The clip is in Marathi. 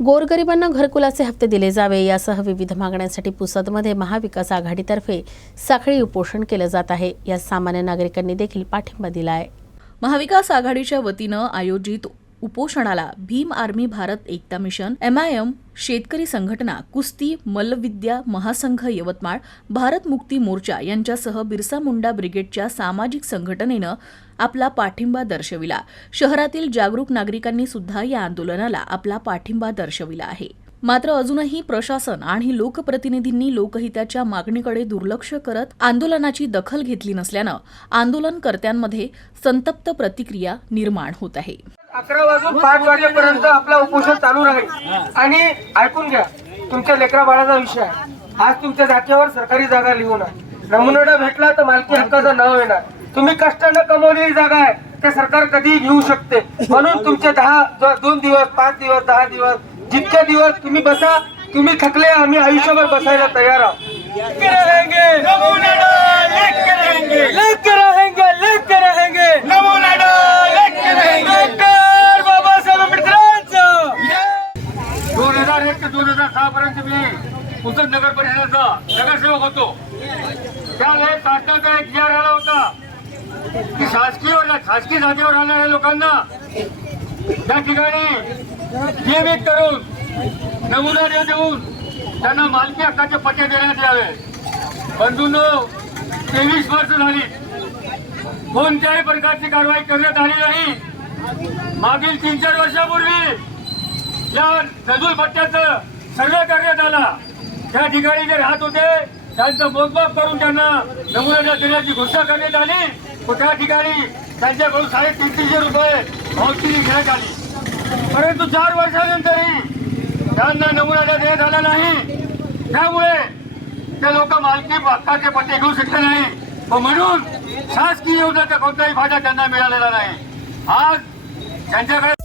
गोरगरिबांना घरकुलाचे हप्ते दिले जावे यासह विविध मागण्यांसाठी पुसदमध्ये महाविकास आघाडीतर्फे साखळी उपोषण केलं जात आहे. या सामान्य नागरिकांनी देखील पाठिंबा दिला आहे महाविकास आघाडीच्या वतीनं आयोजित उपोषणाला Bhim army Bharat Ekta mission MIM Shetkari Sanghatana कुस्ती मल्लविद्या महासंघ यवतमाळ भारत मुक्ती मोर्चा यांच्यासह बिरसा मुंडा ब्रिगेडच्या सामाजिक संघटनेनं आपला पाठिंबा दर्शविला. शहरातील जागरूक नागरिकांनी सुद्धा या आंदोलनाला आपला पाठिंबा दर्शविला आहे. मात्र अजूनही प्रशासन आणि लोकप्रतिनिधींनी लोकहिताच्या मागणीकडे दुर्लक्ष करत आंदोलनाची दखल घेतली नसल्यानं आंदोलनकर्त्यांमध्ये संतप्त प्रतिक्रिया निर्माण होत आहे. अकरा वाजून पाच वाजेपर्यंत आपला उपोषण चालू राहील. आणि ऐकून घ्या तुमच्या लेकरा बाळाचा विषय आहे. आज तुमच्या जागेवर सरकारी जागा लिहून आहे. नमुना भेटला तर मालकी हक्काचं नाव येणार. तुम्ही कष्टानं कमवलेली जागा आहे. ते सरकार कधीही घेऊ शकते. म्हणून तुमचे दहा दोन दिवस पाच दिवस दहा दिवस जितके दिवस तुम्ही बसा तुम्ही थकले आम्ही आयुष्यभर बसायला तयार आहोत लेके रहेंगे लेके रहेंगे लेके रहेंगे लेके रहेंगे लेके रहेंगे डॉक्टर बाबासाहेब आंबेडकरांचं दोन हजार एक ते मी पुसद नगर परिषदेचा नगरसेवक होतो. त्यावेळेस शासनाचा एक विचार आला होता. की शासकीय खासगी जागेवर राहणाऱ्या लोकांना त्या ठिकाणी नियमित करून नमुना देऊन त्यांना मालकी हक्काचे पट्टे देण्यात यावे. बंधूंनो तेवीस वर्ष झाली. कोणत्याही प्रकारची कारवाई करण्यात आली नाही. मागील तीन चार वर्षापूर्वी या नजूल पट्ट्याचं सर्वे करण्यात आला. त्या ठिकाणी जे राहत होते त्यांचं मोजमाप करून त्यांना नमुना देण्याची घोषणा करण्यात आली. व त्या ठिकाणी त्यांच्याकडून साडे तीनशे रुपये भावचिनी घेण्यात आली. परंतु चार वर्षानंतरही त्यांना नमुन्याचा देण्यात आला नाही. त्यामुळे ते लोक मालकी हक्काचे पट्टे घेऊ शकले नाही. व म्हणून शासकीय योजनेचा कोणताही फायदा त्यांना मिळालेला नाही. आज त्यांच्याकडे